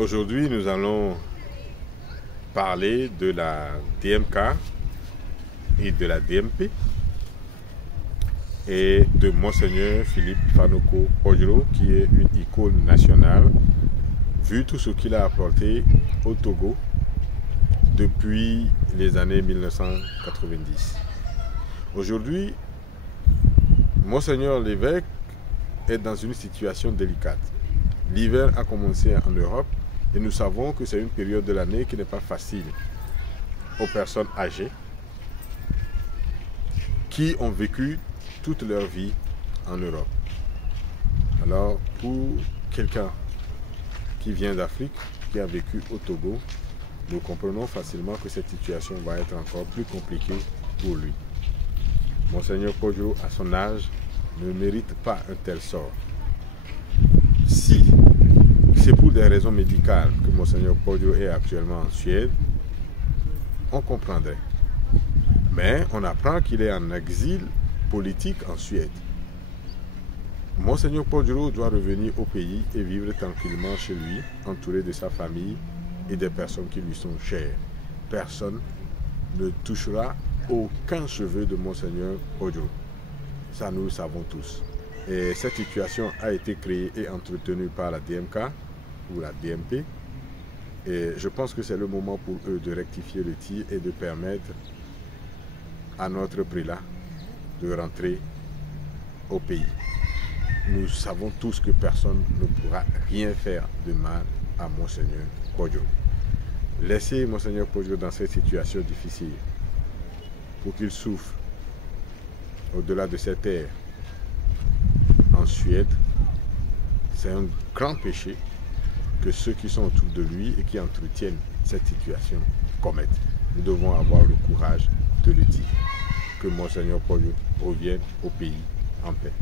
Aujourd'hui, nous allons parler de la DMK et de la DMP et de Monseigneur Philippe Fanoko Ojoro, qui est une icône nationale, vu tout ce qu'il a apporté au Togo depuis les années 1990. Aujourd'hui, Monseigneur l'évêque est dans une situation délicate. L'hiver a commencé en Europe et nous savons que c'est une période de l'année qui n'est pas facile aux personnes âgées qui ont vécu toute leur vie en Europe. Alors, pour quelqu'un qui vient d'Afrique, qui a vécu au Togo, nous comprenons facilement que cette situation va être encore plus compliquée pour lui. Monseigneur Ojoro, à son âge, ne mérite pas un tel sort. Si c'est pour des raisons médicales que Monseigneur Ojoro est actuellement en Suède, on comprendrait. Mais on apprend qu'il est en exil politique en Suède. Monseigneur Ojoro doit revenir au pays et vivre tranquillement chez lui, entouré de sa famille et des personnes qui lui sont chères. Personne ne touchera aucun cheveu de Monseigneur Ojoro. Ça, nous le savons tous. Et cette situation a été créée et entretenue par la DMK ou la DMP. Et je pense que c'est le moment pour eux de rectifier le tir et de permettre à notre prélat de rentrer au pays. Nous savons tous que personne ne pourra rien faire de mal à Monseigneur Ojoro. Laissez Monseigneur Ojoro dans cette situation difficile pour qu'il souffre au-delà de cette terre en Suède. C'est un grand péché que ceux qui sont autour de lui et qui entretiennent cette situation commettent. Nous devons avoir le courage de le dire. Que Monseigneur Ojoro revienne au pays en paix.